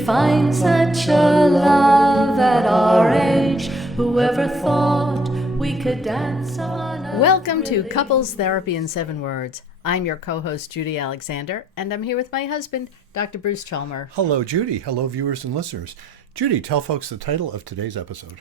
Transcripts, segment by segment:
could find such a love at our age. Whoever thought we could dance on a Welcome to Couples Therapy in 7 Words. I'm your co-host, Judy Alexander, and I'm here with my husband, Dr. Bruce Chalmer. Hello, Judy. Hello, viewers and listeners. Judy, tell folks the title of today's episode.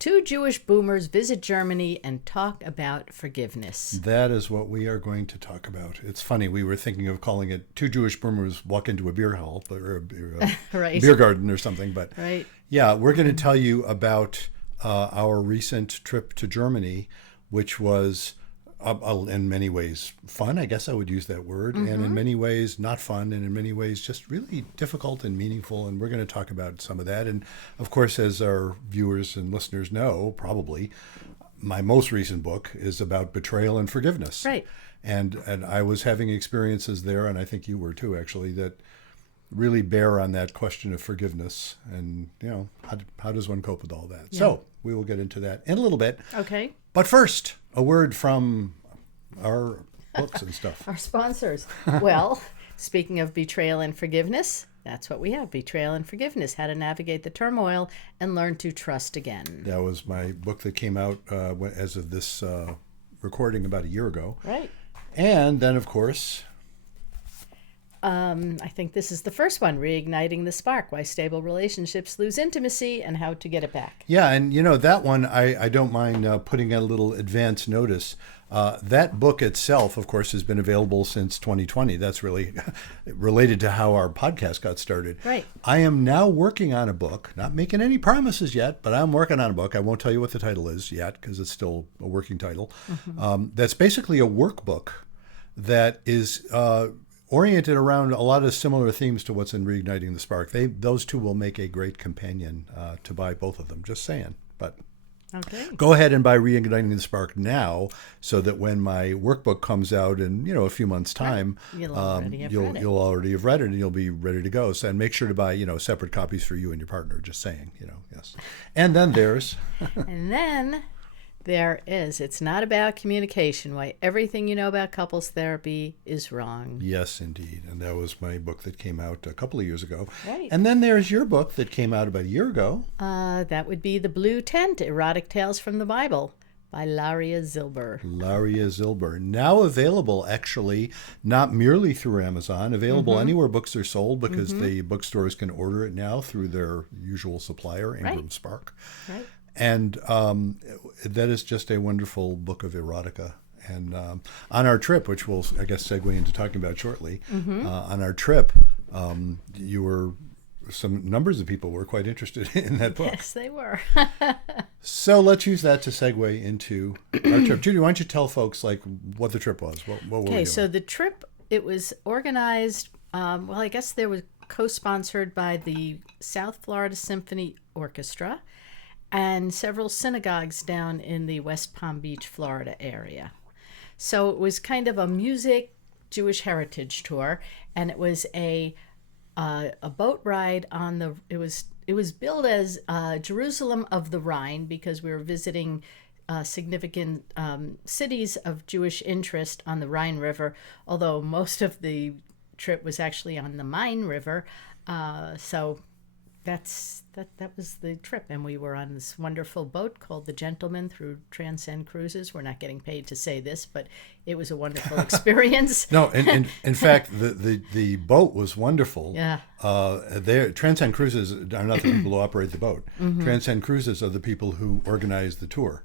2 Jewish boomers visit Germany and talk about forgiveness. That is what we are going to talk about. It's funny, we were thinking of calling it 2 Jewish boomers walk into a beer hall or a Right. beer garden or something. But Right. yeah, we're going to tell you about our recent trip to Germany, which was in many ways fun, I guess I would use that word, and in many ways not fun, and in many ways just really difficult and meaningful, and we're going to talk about some of that. And of course, as our viewers and listeners know, probably, my most recent book is about betrayal and forgiveness. Right. And I was having experiences there, and I think you were too, actually, that really bear on that question of forgiveness and, you know, how does one cope with all that? Yeah. So we will get into that in a little bit. Okay. But first, a word from our books and stuff. Our sponsors. Well, speaking of betrayal and forgiveness, that's what we have, Betrayal and Forgiveness, How to Navigate the Turmoil and Learn to Trust Again. That was my book that came out as of this recording about a year ago. Right. And then, of course... I think this is the first one, Reigniting the Spark, Why Stable Relationships Lose Intimacy and How to Get It Back. Yeah, and you know, that one, I don't mind putting a little advance notice. That book itself, of course, has been available since 2020. That's really related to how our podcast got started. Right. I am now working on a book, not making any promises yet, but I'm working on a book. I won't tell you what the title is yet because it's still a working title. That's basically a workbook that is... oriented around a lot of similar themes to what's in Reigniting the Spark. Those two will make a great companion to buy both of them, just saying. But okay. Go ahead and buy Reigniting the Spark now so that when my workbook comes out in, you know, a few months' time, Right. You'll already have read it and you'll be ready to go. So, and make sure to buy, you know, separate copies for you and your partner, just saying, you know, yes. And then there's... And then... There is. It's not about communication, why everything you know about couples therapy is wrong. Yes, indeed. And that was my book that came out a couple of years ago. Right. And then there's your book that came out about a year ago. That would be The Blue Tent, Erotic Tales from the Bible by Laria Zilber. Laria Zilber. Now available, actually, not merely through Amazon, available anywhere books are sold because the bookstores can order it now through their usual supplier, Ingram Spark. Right. And that is just a wonderful book of erotica. And on our trip, which we'll, I guess, segue into talking about shortly, on our trip, some numbers of people were quite interested in that book. Yes, they were. So let's use that to segue into our trip. Judy, why don't you tell folks like what the trip was? What were we doing? Okay, so the trip, it was organized, I guess they were co-sponsored by the South Florida Symphony Orchestra and several synagogues down in the West Palm Beach, Florida area. So it was kind of a music Jewish heritage tour, and it was a boat ride on the. It was billed as Jerusalem of the Rhine because we were visiting significant cities of Jewish interest on the Rhine River, although most of the trip was actually on the Main River. So that was the trip, and we were on this wonderful boat called the Gentleman through Transcend Cruises. We're not getting paid to say this, but it was a wonderful experience. No, and in fact, the boat was wonderful. Yeah. Transcend Cruises are not the people who operate the boat. Transcend Cruises are the people who organize the tour.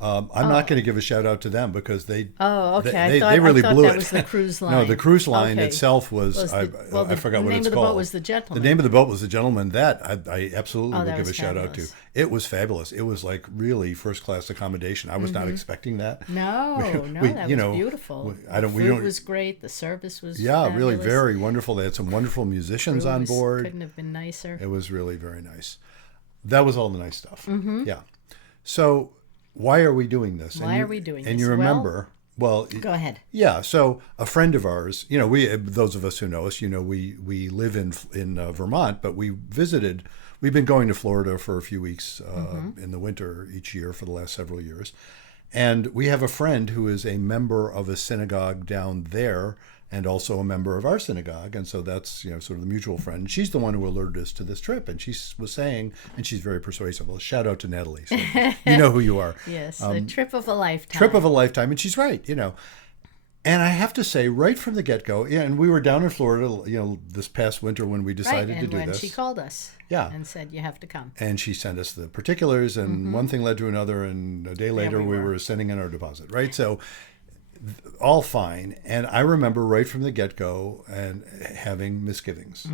I'm not going to give a shout out to them because they okay. they really blew it. That was the cruise line. No, the cruise line itself was I forgot what it's called. The name of the boat was the Gentleman. The name of the boat was the Gentleman. That I absolutely would give a shout out to. fabulous. It was fabulous. It was like really first class accommodation. I was not expecting that. No, that was beautiful. The food was great. The service was fabulous. Really very wonderful. They had some wonderful musicians on board. Couldn't have been nicer. It was really very nice. That was all the nice stuff. Yeah. So why are we doing this? And you remember, well, go ahead. Yeah. So a friend of ours, you know, those of us who know us, you know, we live in Vermont, but we've been going to Florida for a few weeks in the winter each year for the last several years. And we have a friend who is a member of a synagogue down there and also a member of our synagogue. And so that's, sort of the mutual friend. And she's the one who alerted us to this trip. And she was saying, and she's very persuasive. Well, shout out to Natalie. So you know who you are. Yes, a trip of a lifetime. Trip of a lifetime. And she's right, And I have to say, right from the get-go, and we were down in Florida, this past winter when we decided to do and this. she called us and said, you have to come. And she sent us the particulars, and one thing led to another, and a day later we were sending in our deposit, right? So all fine. And I remember right from the get-go and having misgivings.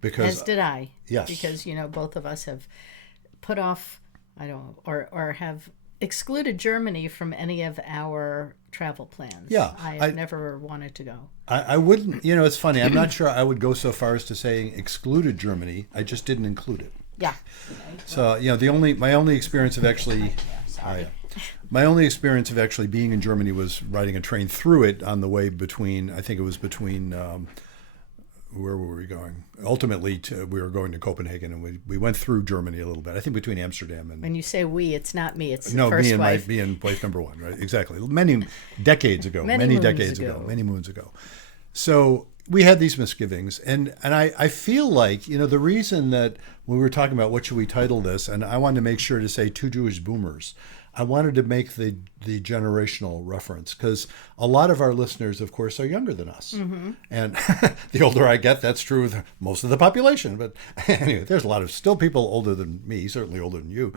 Because, as did I. Yes. Because, both of us have put off, or have excluded Germany from any of our travel plans. Yeah. I never wanted to go. I wouldn't, it's funny. I'm not sure I would go so far as to say excluded Germany. I just didn't include it. Yeah. So, my only experience of actually, my only experience of actually being in Germany was riding a train through it on the way between, I think it was between, where were we going? Ultimately, we were going to Copenhagen, and we went through Germany a little bit. I think between Amsterdam and. When you say we, it's not me. It's no, the first wife. me and wife number one, right? Exactly. Many decades ago. Many moons ago. So we had these misgivings, and I feel like the reason that when we were talking about what should we title this, and I wanted to make sure to say two Jewish boomers. I wanted to make the generational reference because a lot of our listeners, of course, are younger than us. And the older I get, that's true with most of the population. But anyway, there's a lot of still people older than me, certainly older than you.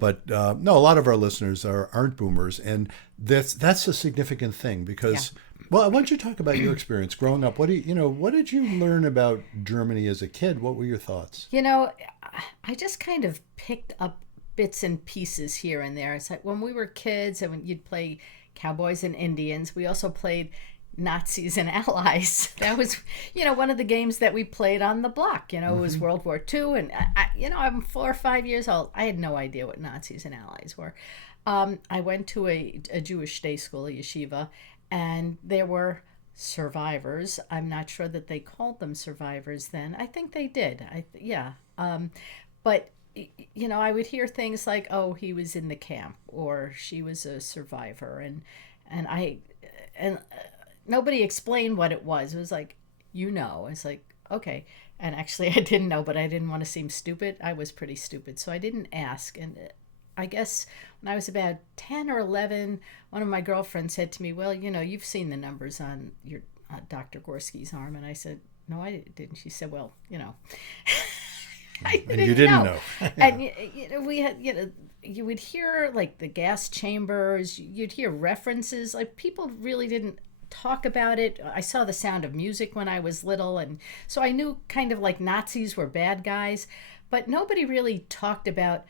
But no, a lot of our listeners aren't boomers. And that's a significant thing because, well, I want you to talk about your experience growing up. What did you learn about Germany as a kid? What were your thoughts? I just kind of picked up bits and pieces here and there. It's like when we were kids and when you'd play cowboys and Indians, we also played Nazis and Allies. That was, one of the games that we played on the block. It was World War II. And, I'm 4 or 5 years old. I had no idea what Nazis and Allies were. I went to a Jewish day school, a yeshiva, and there were survivors. I'm not sure that they called them survivors then. I think they did. But I would hear things like, "Oh, he was in the camp," or "She was a survivor," and nobody explained what it was. It was like, it's like, okay. And actually, I didn't know, but I didn't want to seem stupid. I was pretty stupid, so I didn't ask. And I guess when I was about 10 or 11, one of my girlfriends said to me, "Well, you've seen the numbers on your Dr. Gorski's arm," and I said, "No, I didn't." She said, "Well, I didn't you didn't know. And we had, you would hear like the gas chambers, you'd hear references, like people really didn't talk about it. I saw The Sound of Music when I was little, and so I knew kind of like Nazis were bad guys, but nobody really talked about,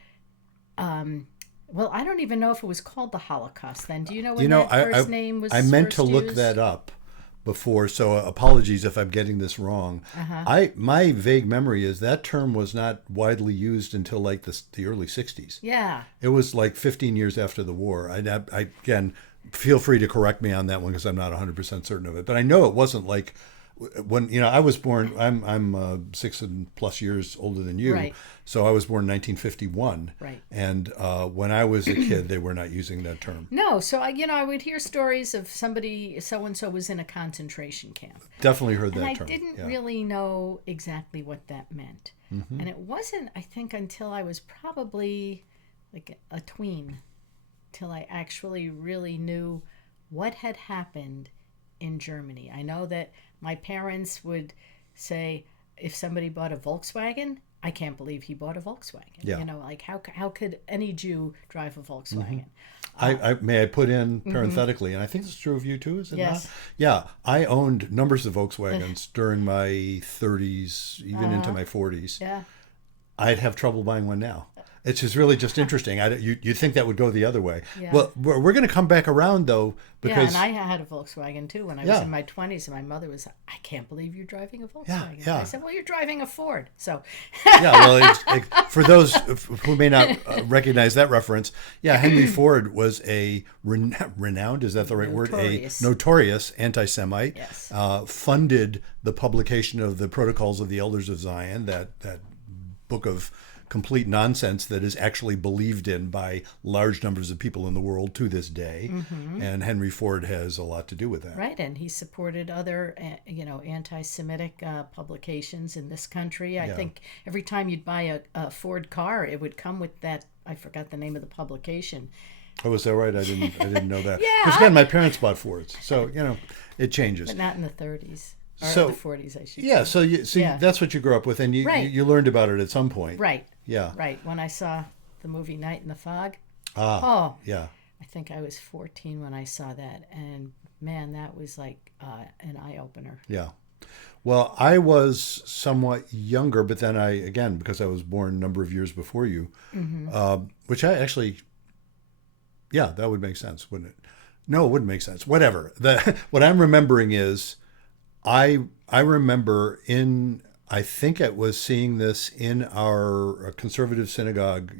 well, I don't even know if it was called the Holocaust then. Do you know when that first name was I meant to look used? that up before, so apologies if I'm getting this wrong. My vague memory is that term was not widely used until like the early 60s. Yeah. It was like 15 years after the war. I again, feel free to correct me on that one because I'm not 100% certain of it. But I know it wasn't like when I was born. I'm 6 and plus years older than you, right. So I was born in 1951, right? And when I was a kid, they were not using that term. No, so I would hear stories of somebody so and so was in a concentration camp. Definitely heard that and term. I didn't really know exactly what that meant, and it wasn't, I think, until I was probably like a tween, till I actually really knew what had happened in Germany. I know that my parents would say, if somebody bought a Volkswagen, I can't believe he bought a Volkswagen. Yeah. Like how could any Jew drive a Volkswagen? May I put in parenthetically, and I think this is true of you too, is it yes. not? Yeah, I owned numbers of Volkswagens during my 30s, even into my 40s. Yeah. I'd have trouble buying one now. It's just really just interesting. You'd think that would go the other way. Yeah. Well, we're going to come back around, though, because... Yeah, and I had a Volkswagen, too, when I was in my 20s, and my mother was like, I can't believe you're driving a Volkswagen. Yeah. I said, well, you're driving a Ford, so... Yeah, well, for those who may not recognize that reference, Henry Ford was a renowned, is that the right word? A notorious anti-Semite. Yes. Funded the publication of the Protocols of the Elders of Zion, that book of complete nonsense that is actually believed in by large numbers of people in the world to this day. And Henry Ford has a lot to do with that. Right, and he supported other, anti-Semitic publications in this country. I think every time you'd buy a Ford car, it would come with that. I forgot the name of the publication. Oh, is that right? I didn't know that. Yeah. Because again, my parents bought Fords, so it changes. But not in the 30s. Or So- the 40s, I should Yeah, say. so you see, Yeah. that's what you grew up with, and Right. you learned about it at some point. Right, Yeah. right. When I saw the movie Night in the Fog, Ah. Yeah. I think I was 14 when I saw that. And man, that was like an eye-opener. Yeah. Well, I was somewhat younger, but then again, because I was born a number of years before you, which I actually, yeah, that would make sense, wouldn't it? No, it wouldn't make sense. Whatever. What I'm remembering is I remember I think it was seeing this in our conservative synagogue,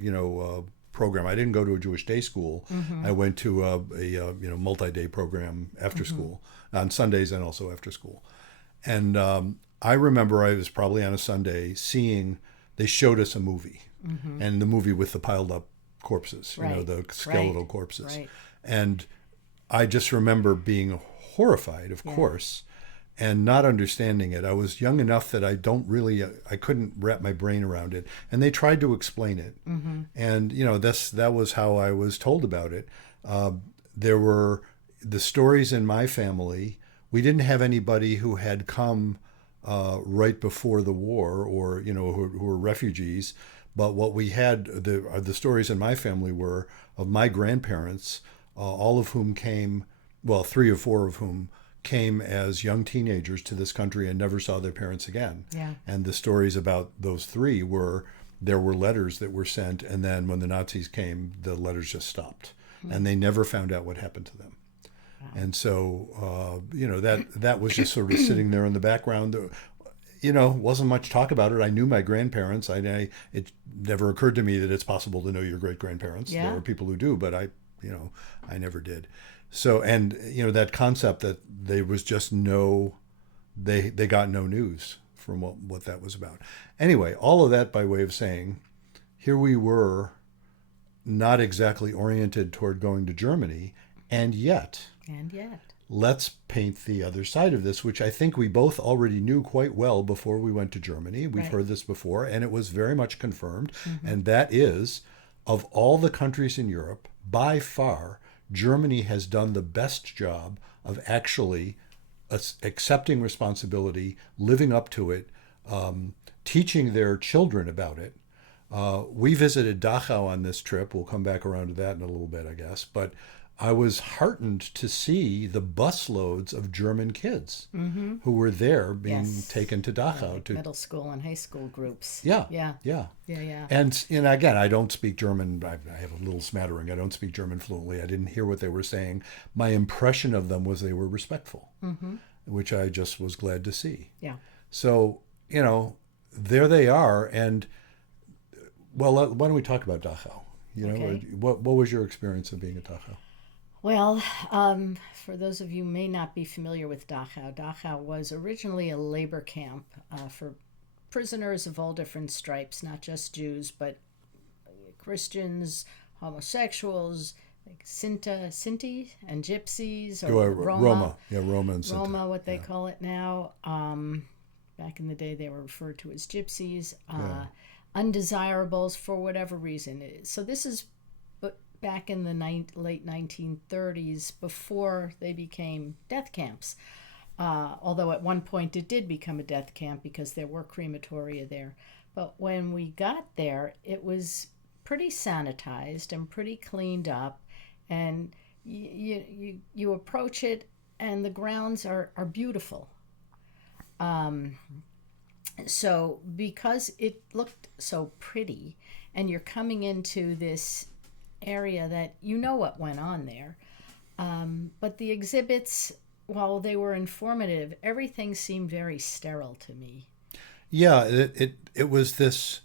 program. I didn't go to a Jewish day school. I went to a multi-day program after school on Sundays and also after school. And I remember I was probably on a Sunday they showed us a movie, and the movie with the piled up corpses, Right. the skeletal Right. corpses. Right. And I just remember being horrified, of course, and not understanding it. I was young enough that I couldn't wrap my brain around it. And they tried to explain it. And, that was how I was told about it. There were the stories in my family. We didn't have anybody who had come right before the war or, who were refugees. But what we had, the stories in my family were of my grandparents, all of whom came, well, 3 or 4 of whom came as young teenagers to this country and never saw their parents again. Yeah. And the stories about those 3 there were letters that were sent, and then when the Nazis came, the letters just stopped. And they never found out what happened to them. Wow. And so, that was just sort of sitting there in the background. Wasn't much talk about it. I knew my grandparents. It never occurred to me that it's possible to know your great-grandparents. Yeah. There are people who do, but I never did. So, and, that concept that there was just they got no news from what that was about. Anyway, all of that by way of saying, here we were, not exactly oriented toward going to Germany, and yet, let's paint the other side of this, which I think we both already knew quite well before we went to Germany. We've heard this before, and it was very much confirmed. And that is, of all the countries in Europe, by far, Germany has done the best job of actually accepting responsibility, living up to it, teaching their children about it. We visited Dachau on this trip. We'll come back around to that in a little bit, I guess. But I was heartened to see the busloads of German kids who were there being taken to Dachau. To middle school and high school groups. Yeah. And again, I don't speak German. I have a little smattering. I don't speak German fluently. I didn't hear what they were saying. My impression of them was they were respectful, which I just was glad to see. Yeah. So, there they are. And, well, why don't we talk about Dachau? Okay. What was your experience of being at Dachau? Well, for those of you who may not be familiar with Dachau, Dachau was originally a labor camp for prisoners of all different stripes, not just Jews, but Christians, homosexuals, like Sinti and Gypsies, or Roma. Yeah, Roma and Sinti. Roma, what they call it now. Back in the day, they were referred to as Gypsies. Undesirables for whatever reason. So this is back in the late 1930s, before they became death camps. Although at one point it did become a death camp because there were crematoria there. But when we got there, it was pretty sanitized and pretty cleaned up. And you approach it, and the grounds are beautiful. So because it looked so pretty, and you're coming into this area that what went on there, but the exhibits, while they were informative, everything seemed very sterile to me. Yeah, it was this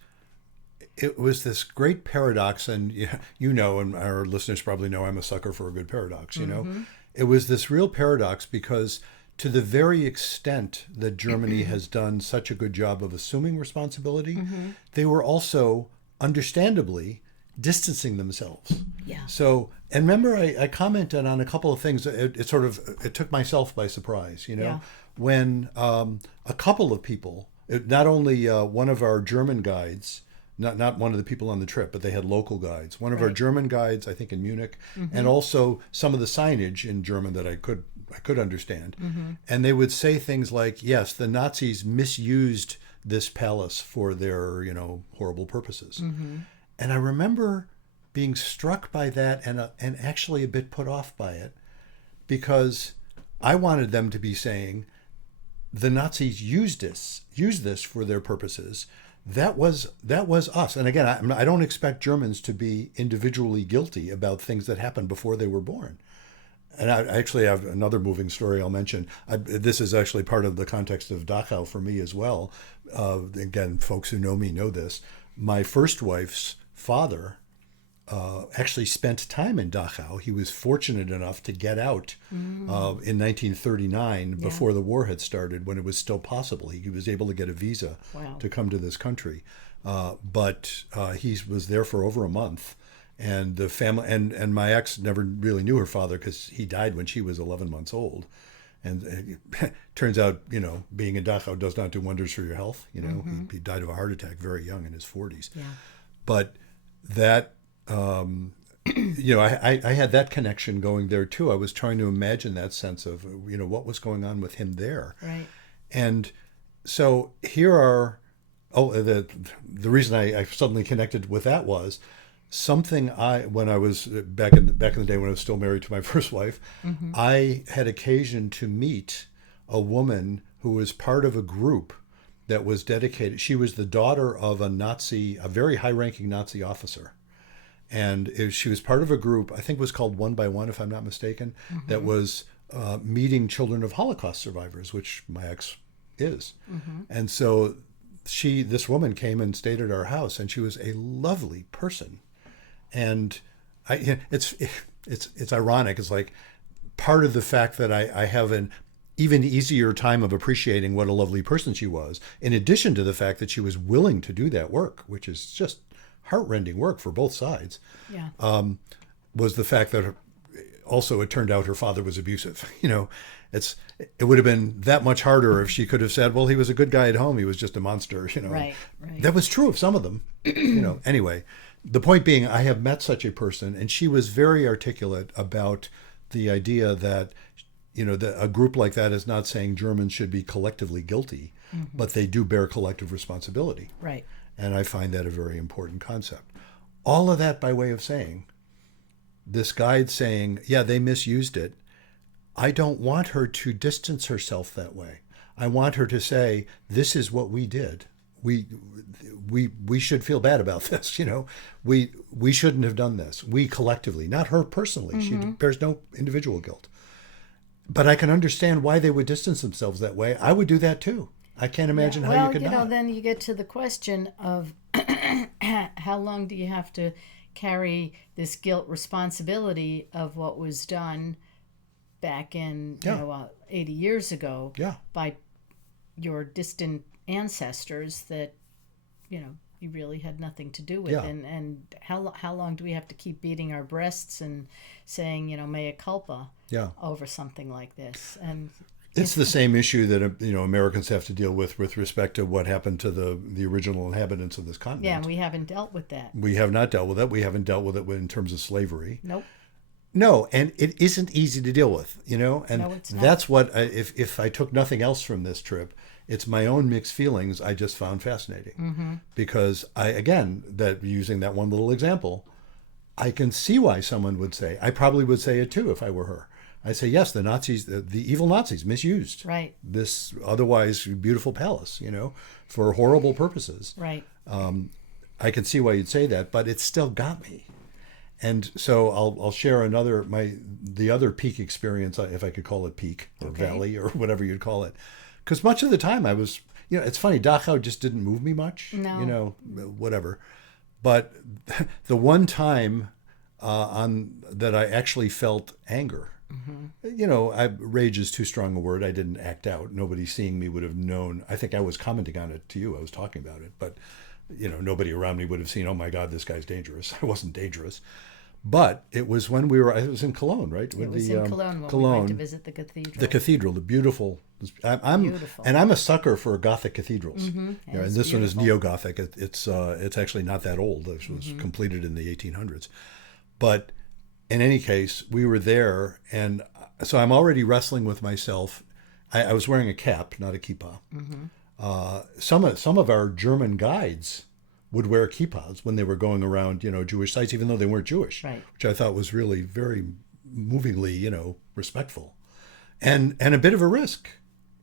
great paradox, and and our listeners probably know I'm a sucker for a good paradox. It was this real paradox because to the very extent that Germany has done such a good job of assuming responsibility, they were also understandably distancing themselves. Yeah. So, and remember, I commented on a couple of things. It took myself by surprise, Yeah. when a couple of people, not only one of our German guides, not one of the people on the trip, but they had local guides. One of our Right. German guides, I think in Munich, and also some of the signage in German that I could understand. And they would say things like, yes, the Nazis misused this palace for their, horrible purposes. And I remember being struck by that and actually a bit put off by it, because I wanted them to be saying the Nazis used this for their purposes. That was us. And again, I don't expect Germans to be individually guilty about things that happened before they were born. And I actually have another moving story I'll mention. This is actually part of the context of Dachau for me as well. Again, folks who know me know this. My first wife's father actually spent time in Dachau. He was fortunate enough to get out in 1939 before the war had started, when it was still possible. He was able to get a visa to come to this country. But he was there for over a month. And the family and my ex never really knew her father, because he died when she was 11 months old. And it turns out, being in Dachau does not do wonders for your health. He died of a heart attack very young, in his 40s. Yeah. But that, I had that connection going there too. I was trying to imagine that sense of, what was going on with him there. Right. And so here are, the reason I suddenly connected with that was something when I was back in the day when I was still married to my first wife, I had occasion to meet a woman who was part of a group that was dedicated. She was the daughter of a very high-ranking Nazi officer. And she was part of a group, I think it was called One by One, if I'm not mistaken, that was meeting children of Holocaust survivors, which my ex is. And so this woman came and stayed at our house, and she was a lovely person. And it's ironic. It's like part of the fact that I have an even easier time of appreciating what a lovely person she was, in addition to the fact that she was willing to do that work, which is just heartrending work for both sides, was the fact that also it turned out her father was abusive. It would have been that much harder if she could have said, well, he was a good guy at home, he was just a monster. Right. That was true of some of them. Anyway, the point being, I have met such a person, and she was very articulate about the idea that, a group like that is not saying Germans should be collectively guilty, but they do bear collective responsibility. Right. And I find that a very important concept. All of that by way of saying, this guide saying, yeah, they misused it. I don't want her to distance herself that way. I want her to say, this is what we did. We should feel bad about this. We shouldn't have done this. We collectively, not her personally. She bears no individual guilt. But I can understand why they would distance themselves that way. I would do that too. I can't imagine how you could not. Then you get to the question of how long do you have to carry this guilt responsibility of what was done back in 80 years ago by your distant ancestors that you really had nothing to do with. And how long do we have to keep beating our breasts and saying mea culpa over something like this? And it's the same issue that Americans have to deal with respect to what happened to the original inhabitants of this continent. Yeah, and we haven't dealt with that. We have not dealt with it. We haven't dealt with it in terms of slavery. Nope. No, and it isn't easy to deal with, and no, it's not. That's what if I took nothing else from this trip, it's my own mixed feelings I just found fascinating. Because using that one little example, I can see why someone would say, I probably would say it too if I were her. I say, yes, the Nazis, the evil Nazis misused this otherwise beautiful palace, for horrible purposes. Right. I can see why you'd say that, but it still got me. And so I'll share the other peak experience, if I could call it peak or valley or whatever you'd call it. Because much of the time I was, it's funny, Dachau just didn't move me much, whatever. But the one time that I actually felt anger Rage is too strong a word. I didn't act out. Nobody seeing me would have known. I think I was commenting on it to you. I was talking about it, but nobody around me would have seen, oh my God, this guy's dangerous. I wasn't dangerous. But it was when it was in Cologne, right? It was in Cologne when we went to visit the cathedral. The cathedral, the beautiful. Beautiful. And I'm a sucker for Gothic cathedrals. Mm-hmm. And this one is neo-Gothic. It's actually not that old. It was completed in the 1800s. But in any case, we were there, and so I'm already wrestling with myself. I was wearing a cap, not a kippah. Some of our German guides would wear kippahs when they were going around, Jewish sites, even though they weren't Jewish, right. Which I thought was really very movingly, respectful, and a bit of a risk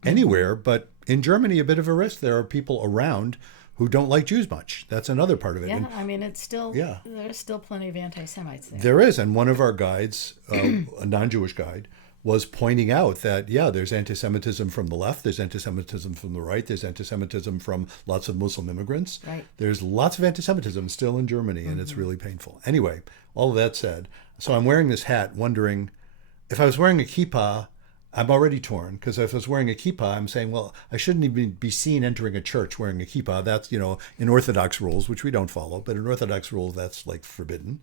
anywhere, but in Germany, a bit of a risk. There are people around who don't like Jews much. That's another part of it. Yeah, it's still, there's still plenty of anti-Semites there. There is, and one of our guides, a non-Jewish guide, was pointing out that, there's anti-Semitism from the left, there's anti-Semitism from the right, there's anti-Semitism from lots of Muslim immigrants. Right. There's lots of anti-Semitism still in Germany, and it's really painful. Anyway, all of that said, so I'm wearing this hat wondering, if I was wearing a kippah, I'm already torn, because if I was wearing a kippah, I'm saying, well, I shouldn't even be seen entering a church wearing a kippah. That's, in Orthodox rules, which we don't follow, but in Orthodox rules, that's like forbidden.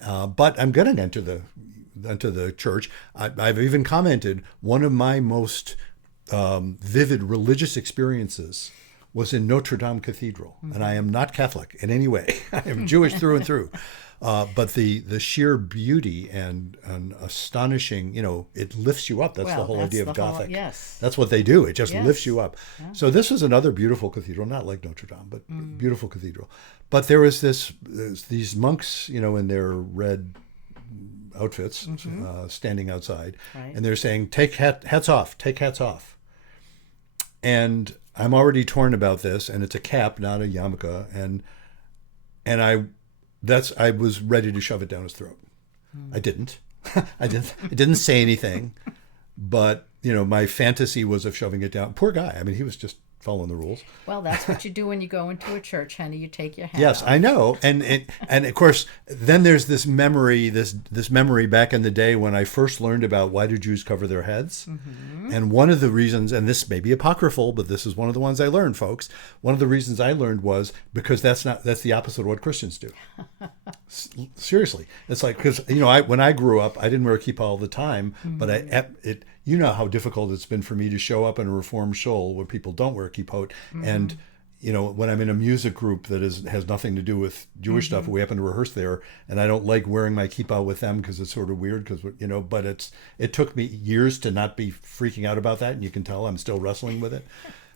But I'm going to enter the church. I've even commented, one of my most vivid religious experiences was in Notre Dame Cathedral. And I am not Catholic in any way. I am Jewish through and through. But the sheer beauty and astonishing, it lifts you up. That's the whole idea of Gothic. Yes. That's what they do. It just lifts you up. Yeah. So this was another beautiful cathedral, not like Notre Dame, but beautiful cathedral. But there was these monks, in their red outfits, standing outside, right. And they're saying, take hats off, take hats off. And I'm already torn about this, and it's a cap, not a yarmulke, and I was ready to shove it down his throat. I didn't. I didn't say anything, but my fantasy was of shoving it down. Poor guy. I mean, he was just following the rules. Well, that's what you do when you go into a church, honey. You take your hat Yes, off. I know. And of course, then there's this memory, this memory back in the day when I first learned about why do Jews cover their heads. And one of the reasons, and this may be apocryphal, but this is one of the ones I learned, folks. One of the reasons I learned was because that's the opposite of what Christians do. Seriously. It's like, because, when I grew up, I didn't wear a kippah all the time, but you know how difficult it's been for me to show up in a Reformed shul where people don't wear kippot. And, when I'm in a music group that has nothing to do with Jewish stuff, we happen to rehearse there, and I don't like wearing my kippah with them because it's sort of weird, but it took me years to not be freaking out about that, and you can tell I'm still wrestling with it.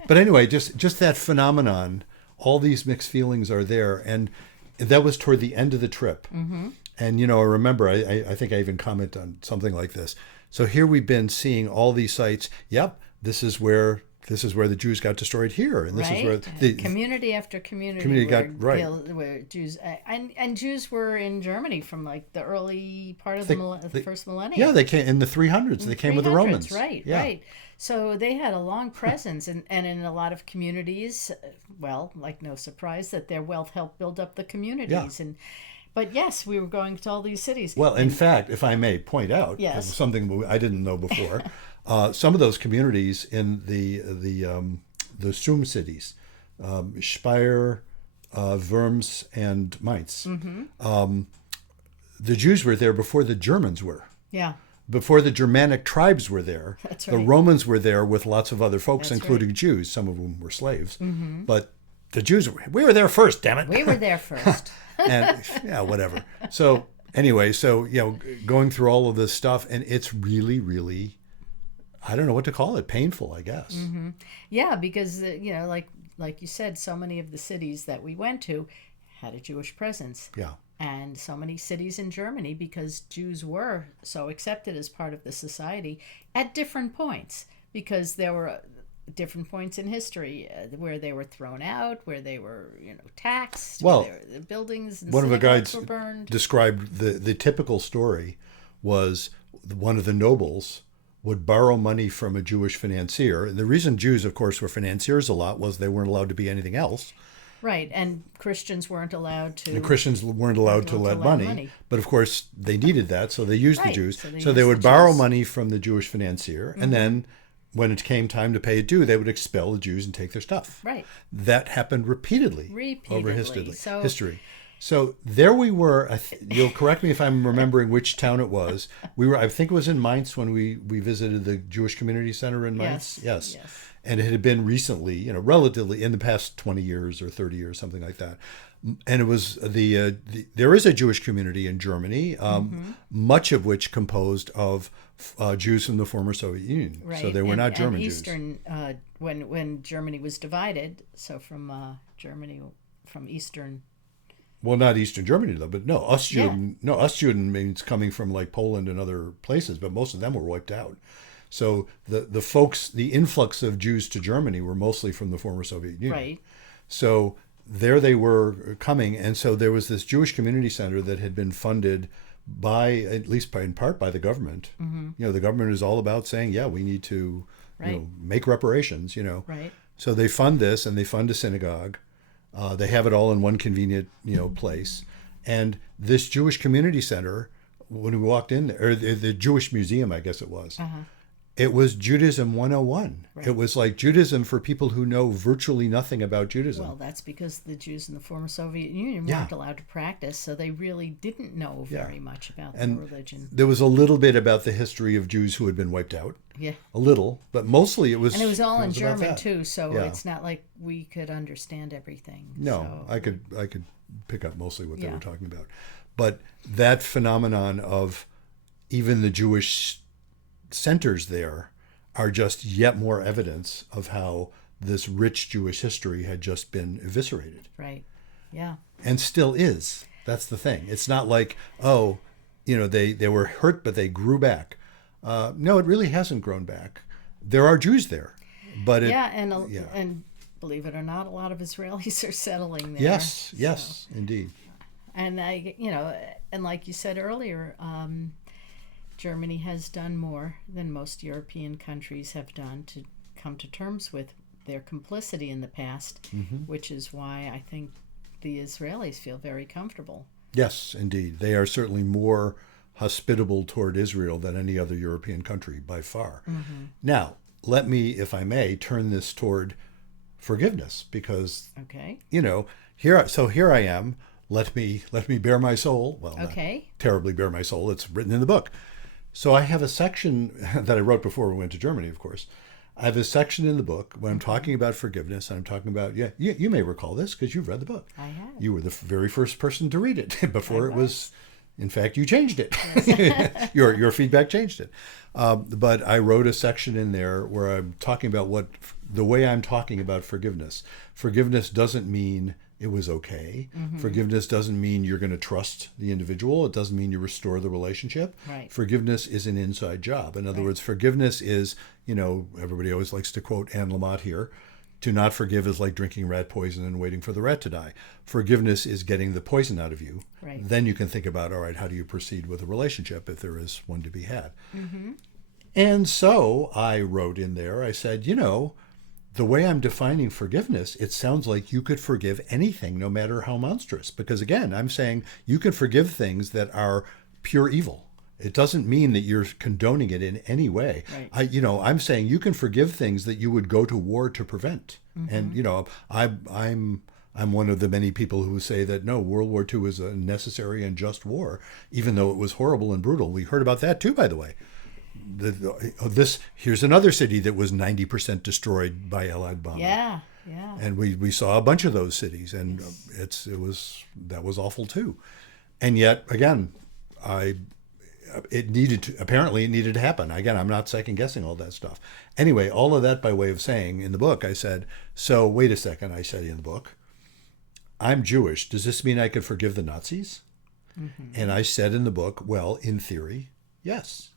But anyway, just that phenomenon, all these mixed feelings are there, and that was toward the end of the trip. And, I remember, I think I even commented on something like this. So here we've been seeing all these sites. Yep, this is where the Jews got destroyed here, and this is where the community after community got right. Where Jews and Jews were in Germany from like the early part of the first millennium. Yeah, they came in the 300s. They came with the Romans. Right, yeah. Right. So they had a long presence, and in a lot of communities, like no surprise that their wealth helped build up the communities. Yeah. But yes, we were going to all these cities. Well, in fact, if I may point out, something I didn't know before, some of those communities in the Sum cities, Speyer, Worms, and Mainz, the Jews were there before the Germans were. Yeah. Before the Germanic tribes were there. That's right. The Romans were there with lots of other folks, That's including right. Jews, some of whom were slaves. But the Jews, we were there first, damn it. We were there first. And whatever. So anyway, going through all of this stuff, and it's really, really, I don't know what to call it, painful, I guess. Yeah, because like you said, so many of the cities that we went to had a Jewish presence. Yeah. And so many cities in Germany, because Jews were so accepted as part of the society at different points, because there were different points in history where they were thrown out, where they were, taxed, where the buildings and one of the guides were burned. Described the typical story was one of the nobles would borrow money from a Jewish financier. And the reason Jews, of course, were financiers a lot was they weren't allowed to be anything else. Right, and Christians weren't allowed to. And Christians weren't allowed to lend money. But of course, they needed that, so they used the Right, Jews. so they So they used would the borrow Jews. money from the Jewish financier, and then when it came time to pay a due, they would expel the Jews and take their stuff. Right. That happened repeatedly over Repeatedly. history. So there we were. You'll correct me if I'm remembering which town it was. We were. I think it was in Mainz when we visited the Jewish Community Center in Mainz. Yes. And it had been recently, relatively in the past 20 years or 30 years, something like that. And it was there is a Jewish community in Germany, much of which composed of Jews from the former Soviet Union. Right. So they were not German and Jews. Eastern, when Germany was divided, so from Germany, from Eastern. Well, not Eastern Germany though, but no, Ostjuden. No, Ostjuden means coming from like Poland and other places, but most of them were wiped out. So the folks, the influx of Jews to Germany were mostly from the former Soviet Union. Right. So there they were coming, and so there was this Jewish community center that had been funded by, at least in part, by the government. The government is all about saying, yeah, we need to make reparations. Right. So they fund this, and they fund a synagogue. They have it all in one convenient place, and this Jewish community center, when we walked in there, or the Jewish museum, I guess it was. It was Judaism 101. Right. It was like Judaism for people who know virtually nothing about Judaism. Well, that's because the Jews in the former Soviet Union weren't allowed to practice, so they really didn't know very much about their religion. There was a little bit about the history of Jews who had been wiped out. Yeah. A little, but mostly it was. And it was all in about German that. too, so it's not like we could understand everything. No, so. I could pick up mostly what they Yeah. were talking about, but that phenomenon of even the Jewish centers there are just yet more evidence of how this rich Jewish history had just been eviscerated. Right. Yeah. And still is. That's the thing. It's not like, they were hurt, but they grew back. No, it really hasn't grown back. There are Jews there, but and believe it or not, a lot of Israelis are settling there. Yes, indeed. And and like you said earlier, Germany has done more than most European countries have done to come to terms with their complicity in the past, which is why I think the Israelis feel very comfortable. Yes, indeed. They are certainly more hospitable toward Israel than any other European country by far. Now, let me, if I may, turn this toward forgiveness, because here I am. Let me bare my soul. Well, not terribly bare my soul. It's written in the book. So I have a section that I wrote before we went to Germany, of course. I have a section in the book when I'm talking about forgiveness, and I'm talking about, you may recall this because you've read the book. I have. You were the very first person to read it before it was, in fact, you changed it. Yes. your feedback changed it. But I wrote a section in there where I'm talking about the way I'm talking about forgiveness. Forgiveness doesn't mean it was okay. Forgiveness doesn't mean you're going to trust the individual. It doesn't mean you restore the relationship. Right. Forgiveness is an inside job. In other words, forgiveness is, everybody always likes to quote Anne Lamott here, to not forgive is like drinking rat poison and waiting for the rat to die. Forgiveness is getting the poison out of you. Right. Then you can think about, all right, how do you proceed with a relationship if there is one to be had? And so I wrote in there, I said, the way I'm defining forgiveness, it sounds like you could forgive anything, no matter how monstrous. Because again, I'm saying you can forgive things that are pure evil. It doesn't mean that you're condoning it in any way. Right. I'm saying you can forgive things that you would go to war to prevent. And I'm one of the many people who say that no, World War II was a necessary and just war, even though it was horrible and brutal. We heard about that too, by the way. Here's another city that was 90% destroyed by Allied bombing. Yeah. And we saw a bunch of those cities, and that was awful too. And yet again, it needed to happen. Again, I'm not second guessing all that stuff. Anyway, all of that by way of saying in the book, I said, so wait a second, I said in the book, I'm Jewish. Does this mean I could forgive the Nazis? And I said in the book, well, in theory, yes.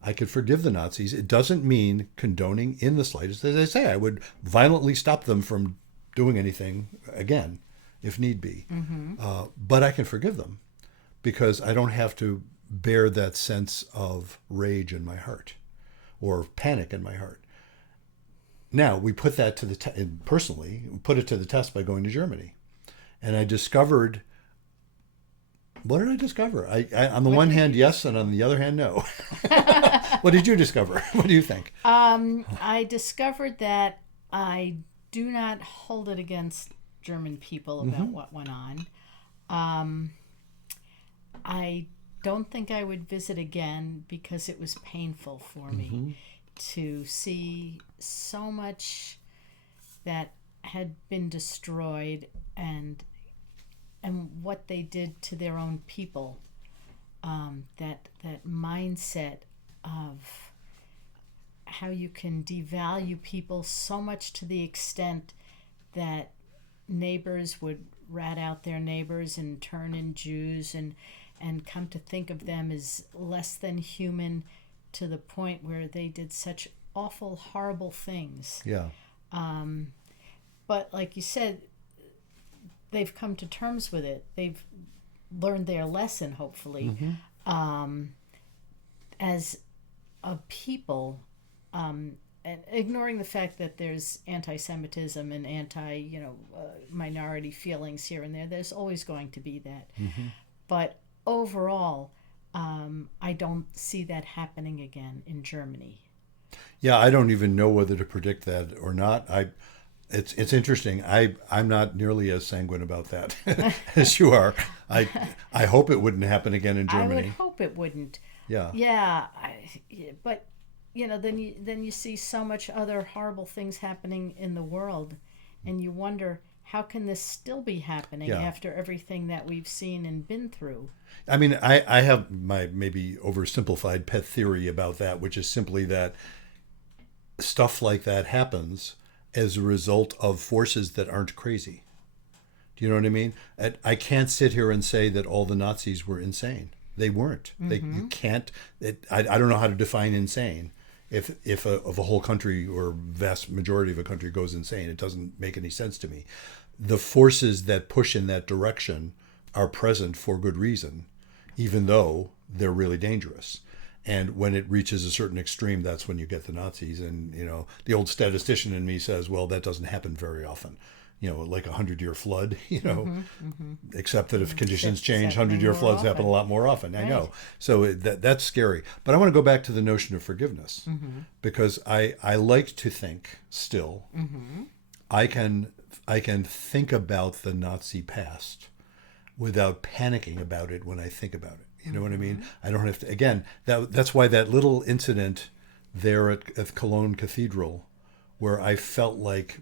I could forgive the Nazis. It doesn't mean condoning in the slightest. As I say, I would violently stop them from doing anything again, if need be. But I can forgive them because I don't have to bear that sense of rage in my heart or panic in my heart. Now we put that to the personally put it to the test by going to Germany, and I discovered. What did I discover? On the one hand, yes, and on the other hand, no. What did you discover? What do you think? I discovered that I do not hold it against German people about what went on. I don't think I would visit again because it was painful for me to see so much that had been destroyed and what they did to their own people. That mindset of how you can devalue people so much to the extent that neighbors would rat out their neighbors and turn in Jews and come to think of them as less than human, to the point where they did such awful, horrible things. Yeah. But like you said, they've come to terms with it. They've learned their lesson, hopefully. As a people, and ignoring the fact that there's anti-Semitism and minority feelings here and there. There's always going to be that. But overall, I don't see that happening again in Germany. Yeah, I don't even know whether to predict that or not. It's interesting. I'm not nearly as sanguine about that as you are. I hope it wouldn't happen again in Germany. I would hope it wouldn't. Yeah. Yeah, but then you see so much other horrible things happening in the world, and you wonder, how can this still be happening after everything that we've seen and been through? I mean, I have my maybe oversimplified pet theory about that, which is simply that stuff like that happens as a result of forces that aren't crazy. Do you know what I mean? I can't sit here and say that all the Nazis were insane. They weren't. You can't. I don't know how to define insane. If a whole country or vast majority of a country goes insane, it doesn't make any sense to me. The forces that push in that direction are present for good reason, even though they're really dangerous. And when it reaches a certain extreme, that's when you get the Nazis. And, the old statistician in me says, well, that doesn't happen very often. Like a 100-year flood, except that if conditions change, 100-year floods happen a lot more often. Right. I know. So that's scary. But I want to go back to the notion of forgiveness, because I like to think still, I can think about the Nazi past without panicking about it when I think about it. You know what I mean? I don't have to, again, that's why that little incident there at Cologne Cathedral, where I felt like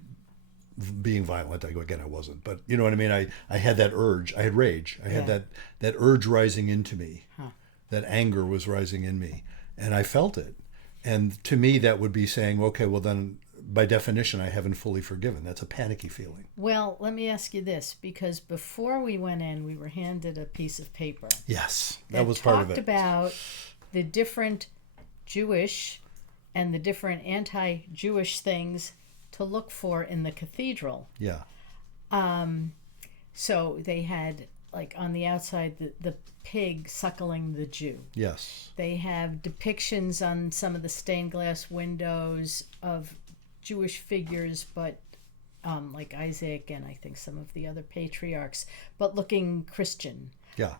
being violent, I wasn't, but you know what I mean? I had that urge, I had rage, I had that urge rising into me, that anger was rising in me, and I felt it. And to me, that would be saying, okay, well then, by definition, I haven't fully forgiven. That's a panicky feeling. Well, let me ask you this, because before we went in, we were handed a piece of paper. Yes, that was part of it. Talked about the different Jewish and the different anti-Jewish things to look for in the cathedral. Yeah. So they had, like, on the outside, the pig suckling the Jew. Yes. They have depictions on some of the stained glass windows of Jewish figures, but like Isaac and I think some of the other patriarchs, but looking Christian. Yeah.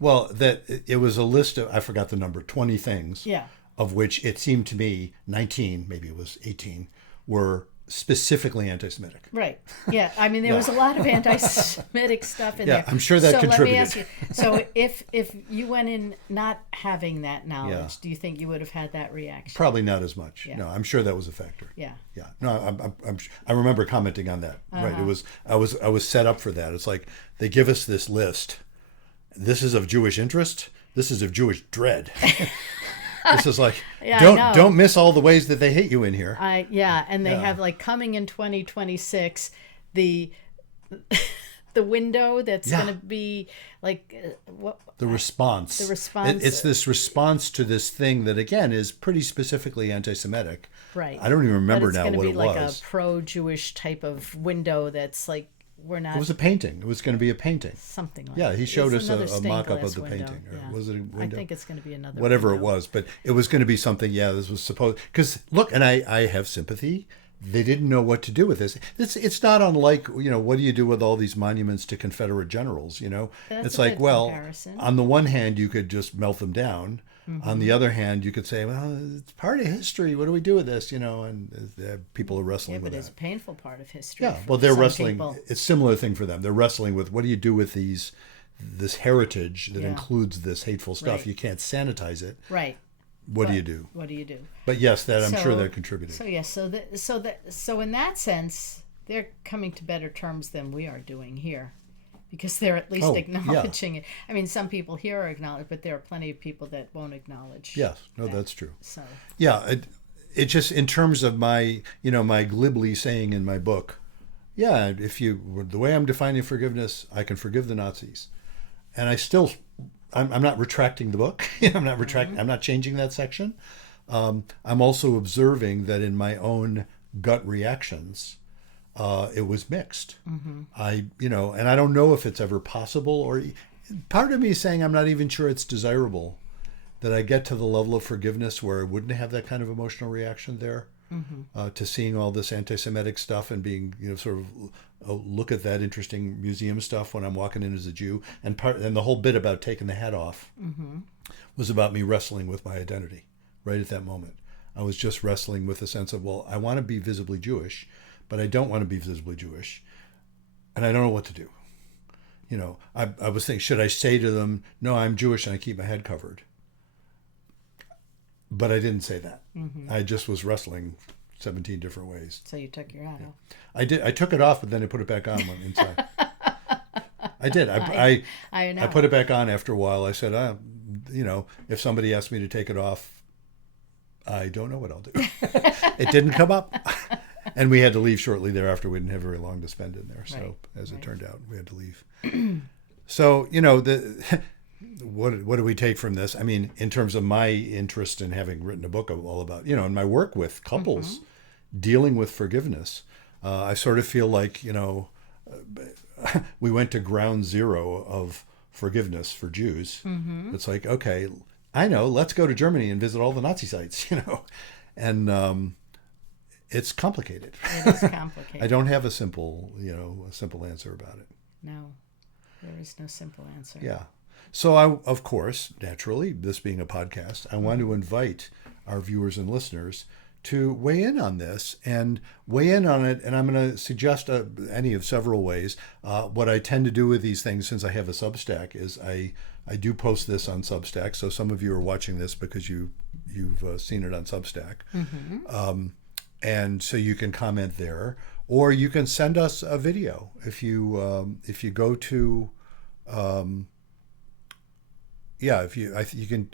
Well, it was a list of, I forgot the number, 20 things. Yeah. Of which it seemed to me 19, maybe it was 18, were specifically anti-Semitic. Right. Yeah. I mean, there was a lot of anti-Semitic stuff in there. Yeah, I'm sure that contributed. Let me ask you. So if you went in not having that knowledge, do you think you would have had that reaction? Probably not as much. Yeah. No, I'm sure that was a factor. Yeah. Yeah. No, I remember commenting on that. Right. It was I was set up for that. It's like they give us this list. This is of Jewish interest. This is of Jewish dread. This is like, don't miss all the ways that they hate you in here. And they have, like, coming in 2026, the window that's going to be like the response. The response. It's this response to this thing that, again, is pretty specifically anti-Semitic. Right. I don't even remember now what it was. It's going to be like a pro-Jewish type of window that's like, we're not. It was a painting. It was going to be a painting. Something like that. Yeah, he showed us a mock-up of the window. painting. Yeah. Was it a window? I think it's going to be another whatever window. It was, but it was going to be something, this was supposed... Because, look, and I have sympathy they didn't know what to do with this. It's not unlike, what do you do with all these monuments to Confederate generals? That's It's a like, good well, comparison. on the one hand, you could just melt them down. On the other hand, you could say, well, it's part of history. What do we do with this? And people are wrestling with But it's that. a painful part of history. Yeah, for well, they're some wrestling. people. It's a similar thing for them. They're wrestling with, what do you do with this heritage that Yeah. includes this hateful stuff? Right. You can't sanitize it. Right. What do you do? What do you do? But yes, that I'm sure So- that contributed. So in that sense, they're coming to better terms than we are doing here, because they're at least Oh, yeah. acknowledging it. I mean, some people here are acknowledged, but there are plenty of people that won't acknowledge. Yes, no, that. that's true. So Yeah, it just, in terms of my, my glibly saying in my book, yeah, the way I'm defining forgiveness, I can forgive the Nazis, and I'm not retracting the book. I'm not changing that section. I'm also observing that in my own gut reactions, it was mixed. And I don't know if it's ever possible, or part of me is saying I'm not even sure it's desirable that I get to the level of forgiveness where I wouldn't have that kind of emotional reaction there, to seeing all this anti-Semitic stuff and being, sort of, look at that interesting museum stuff when I'm walking in as a Jew. And the whole bit about taking the hat off was about me wrestling with my identity right at that moment. I was just wrestling with the sense of, well, I want to be visibly Jewish, but I don't want to be visibly Jewish, and I don't know what to do. I was thinking, should I say to them, no, I'm Jewish and I keep my head covered? But I didn't say that. I just was wrestling 17 different ways. So you took your hat off. I did. I took it off, but then I put it back on when inside. I did. I know. I put it back on after a while. I said, if somebody asked me to take it off, I don't know what I'll do. It didn't come up. And we had to leave shortly thereafter. We didn't have very long to spend in there. So as it turned out, we had to leave. So, what do we take from this? I mean, in terms of my interest in having written a book all about, in my work with couples dealing with forgiveness, I sort of feel like, we went to ground zero of forgiveness for Jews. It's like, okay, I know, let's go to Germany and visit all the Nazi sites, and it's complicated. It is complicated. I don't have a simple answer about it. No, there is no simple answer. Yeah. So I, of course, naturally, this being a podcast, I want to invite our viewers and listeners to weigh in on this and weigh in on it. And I'm going to suggest any of several ways. What I tend to do with these things, since I have a Substack, is I do post this on Substack. So some of you are watching this because you've seen it on Substack. And so you can comment there, or you can send us a video if you go to you can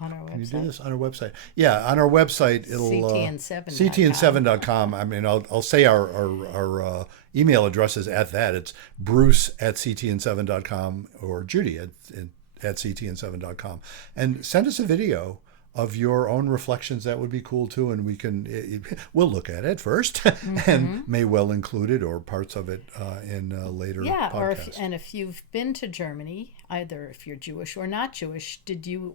On our can you do website. this on our website? Yeah, on our website it'll ctn7.com. I mean, I'll say our email address is at that. It's bruce@ctn7.com or Judy at ctn7.com, and send us a video of your own reflections. That would be cool too, and we'll look at it first and may well include it or parts of it in later podcasts. And if you've been to Germany, either if you're Jewish or not Jewish,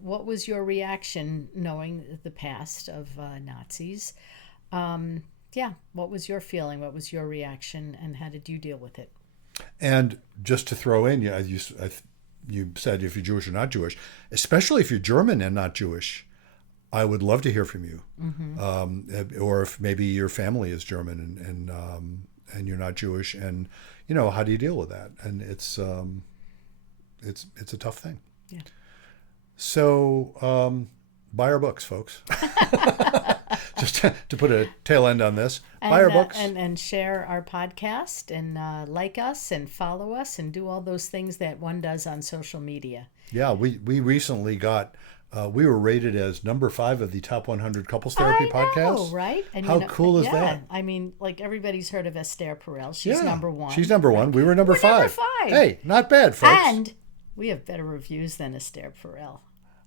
what was your reaction knowing the past of Nazis? What was your feeling? What was your reaction, and how did you deal with it? And just to throw in, you said if you're Jewish or not Jewish, especially if you're German and not Jewish, I would love to hear from you. Or if maybe your family is German and you're not Jewish, and how do you deal with that? And it's a tough thing. Yeah. So buy our books, folks. Just to put a tail end on this, buy our books and share our podcast and like us and follow us and do all those things that one does on social media. Yeah, we recently got. We were rated as number 5 of the top 100 couples therapy podcasts. Right? And how cool is that? I mean, like, everybody's heard of Esther Perel. She's number 1. She's number 1. We were number 5. Number 5. Hey, not bad, folks. And we have better reviews than Esther Perel.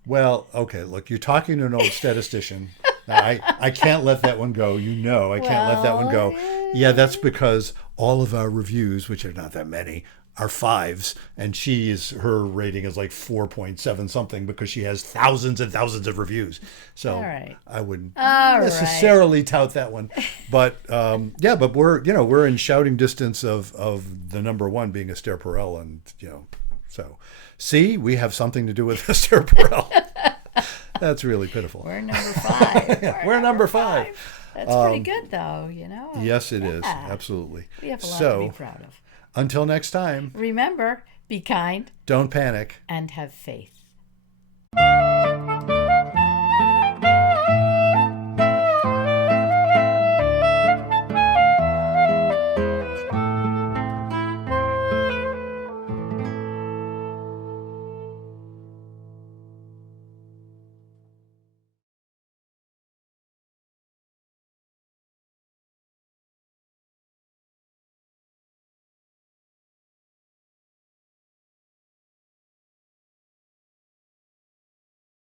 Well, okay, look, you're talking to an old statistician. I can't let that one go. I can't let that one go. Yeah, that's because all of our reviews, which are not that many, are fives, and her rating is like 4.7 something because she has thousands and thousands of reviews. So All right. I wouldn't All necessarily tout that one, but but we're in shouting distance of the number one being Esther Perel, and so see, we have something to do with Esther Perel. That's really pitiful. We're number 5. We're number 5. That's pretty good, though, Yes, it is. Absolutely. We have a lot to be proud of. Until next time, Remember, be kind don't panic. and have faith.